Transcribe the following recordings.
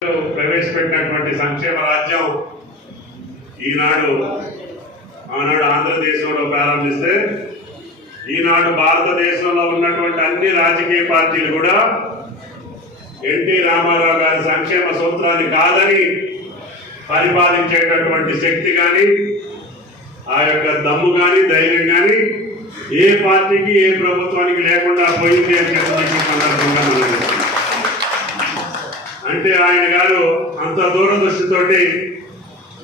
ప్రవేశపెట్టినటువంటి సంక్షేమ రాజ్యం ఈనాడు ఆనాడు ఆంధ్రదేశంలో ప్రారంభిస్తే ఈనాడు భారతదేశంలో ఉన్నటువంటి అన్ని రాజకీయ పార్టీలు కూడా ఎన్టీ రామారావు గారి సంక్షేమ సూత్రాన్ని కాదని పరిపాలించేటటువంటి శక్తి కానీ ఆ యొక్క దమ్ము కానీ ధైర్యం కానీ ఏ పార్టీకి ఏ ప్రభుత్వానికి లేకుండా పోయింది అని చెప్పి సందర్భంగా అంటే ఆయన గారు అంత దూరదృష్టితోటి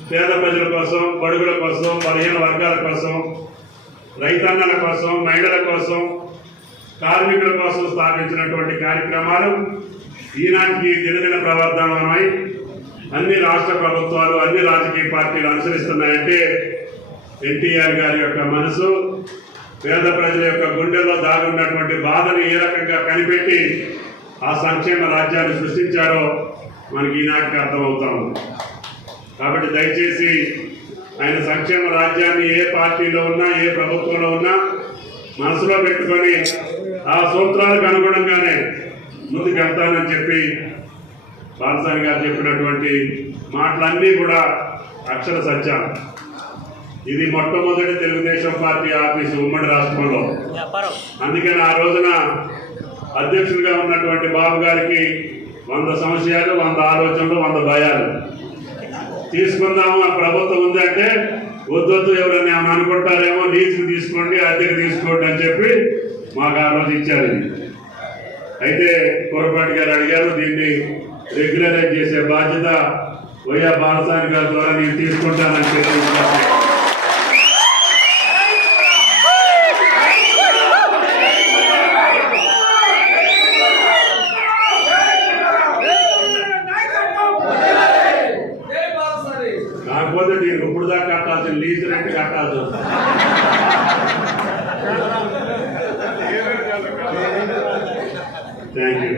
పేద ప్రజల కోసం బడుగుల కోసం బలహీన వర్గాల కోసం రైతాంగాల కోసం మహిళల కోసం కార్మికుల కోసం స్థాపించినటువంటి కార్యక్రమాలు ఈనాటికి దినదిన ప్రవర్ధమానమై అన్ని రాష్ట్ర ప్రభుత్వాలు అన్ని రాజకీయ పార్టీలు అనుసరిస్తున్నాయంటే ఎన్టీఆర్ గారి యొక్క మనసు పేద ప్రజల యొక్క గుండెల్లో దాగున్నటువంటి బాధను ఏ రకంగా కనిపెట్టి ఆ సంక్షేమ రాజ్యాన్ని సృష్టించారో మనకి ఈనాటికి అర్థమవుతా ఉంది. కాబట్టి దయచేసి ఆయన సంక్షేమ రాజ్యాన్ని ఏ పార్టీలో ఉన్నా ఏ ప్రభుత్వంలో ఉన్నా మనసులో పెట్టుకొని ఆ సూత్రాలకు అనుగుణంగానే ముందుకు వెళ్తానని చెప్పి బాలసాని గారు చెప్పినటువంటి మాటలన్నీ కూడా అక్షర సత్యాలు. ఇది మొట్టమొదటి తెలుగుదేశం పార్టీ ఆఫీసు ఉమ్మడి రాష్ట్రంలో. అందుకని ఆ రోజున అధ్యక్షుడిగా ఉన్నటువంటి బాబు గారికి వంద సంశయాలు వంద ఆలోచనలు వంద భయాలు. తీసుకుందాము ఆ ప్రభుత్వం ఉందంటే వద్దొద్దు ఎవరైనా ఏమైనా అనుకుంటారేమో లీజుకు తీసుకోండి అద్దెకు తీసుకోండి అని చెప్పి మాకు ఆ రోజు ఇచ్చారు అయితే పొరపాటి గారు అడిగారు దీన్ని రెగ్యులరైజ్ చేసే బాధ్యత వైఎస్ బాలసాని గారి ద్వారా నేను తీసుకుంటానని చెప్పి ఇప్పుడు దాకా కట్టాల్సిన లీజ్ రెంట్ కట్టాల్సి థ్యాంక్ యూ.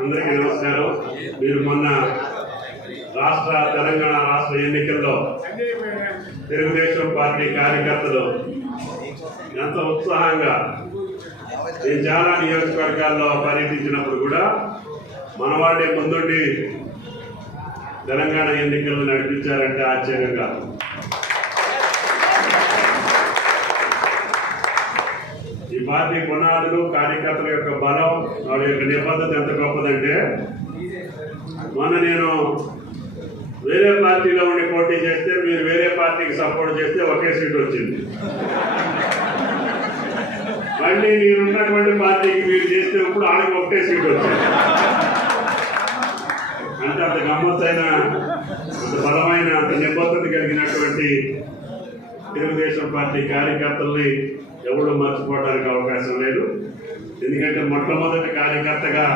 అందరికీ నమస్కారం. మీరు మొన్న రాష్ట్ర తెలంగాణ రాష్ట్ర ఎన్నికల్లో తెలుగుదేశం పార్టీ కార్యకర్తలు ఎంత ఉత్సాహంగా నేను చాలా నియోజకవర్గాల్లో పర్యటించినప్పుడు కూడా మనవాడే ముందుండి తెలంగాణ ఎన్నికలు నడిపించారంటే ఆశ్చర్యం కాదు. ఈ పార్టీ పునాదులు కార్యకర్తల యొక్క బలం వాళ్ళ యొక్క నిబద్ధత ఎంత గొప్పదంటే మొన్న నేను వేరే పార్టీలో ఉండి పోటీ చేస్తే మీరు వేరే పార్టీకి సపోర్ట్ చేస్తే ఒకే సీట్ వచ్చింది. మళ్ళీ మీరున్నటువంటి పార్టీకి మీరు చేస్తే ఇప్పుడు ఆడికి ఒకటే సీట్ వచ్చింది. అంటే అంత గమ్మత్తైన అంత బలమైన అంత నిబద్ధత కలిగినటువంటి తెలుగుదేశం పార్టీ కార్యకర్తల్ని ఎవరు మర్చిపోవడానికి అవకాశం లేదు. ఎందుకంటే మొట్టమొదటి కార్యకర్తగా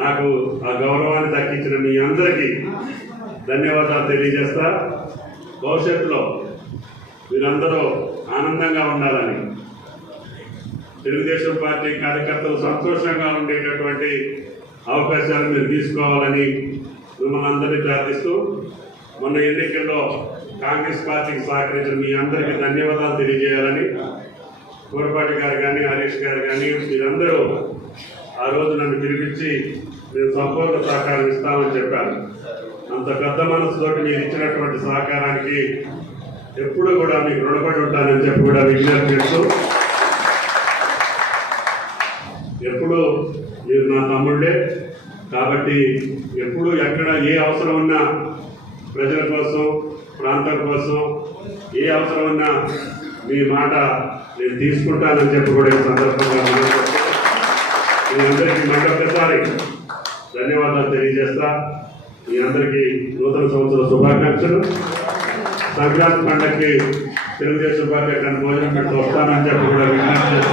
నాకు ఆ గౌరవాన్ని దక్కించిన మీ అందరికీ ధన్యవాదాలు తెలియజేస్తా. భవిష్యత్తులో మీరందరూ ఆనందంగా ఉండాలని తెలుగుదేశం పార్టీ కార్యకర్తలు సంతోషంగా ఉండేటటువంటి అవకాశాలు మీరు తీసుకోవాలని మిమ్మల్ని అందరినీ ప్రార్థిస్తూ మొన్న ఎన్నికల్లో కాంగ్రెస్ పార్టీకి సహకరించిన మీ అందరికీ ధన్యవాదాలు తెలియజేయాలని కోరపాటి గారు కానీ హరీష్ గారు కానీ మీరందరూ ఆ రోజు నన్ను పిలిపించి నేను సంపూర్ణ సహకారం ఇస్తామని చెప్పాను అంత పెద్ద మనసుతోటి మీరు ఇచ్చినటువంటి సహకారానికి ఎప్పుడూ కూడా మీకు రుణపడి ఉంటానని చెప్పి కూడా విజ్ఞప్తి చేస్తూ ఎప్పుడు మీరు నా కాబట్టి ఎప్పుడు ఎక్కడ ఏ అవసరం ఉన్నా ప్రజల కోసం ప్రాంతం కోసం ఏ అవసరం ఉన్నా మీ మాట నేను తీసుకుంటానని చెప్పి కూడా ఈ సందర్భంగా మీ అందరికీ మరొకసారి ధన్యవాదాలు తెలియజేస్తా. మీ అందరికీ నూతన సంవత్సర శుభాకాంక్షలు. సంక్రాంతి పండగకి తెలుగుదేశం పార్టీ అక్కడ భోజనం పెట్టి వస్తానని చెప్పి కూడా విజ్ఞప్తి చేస్తా.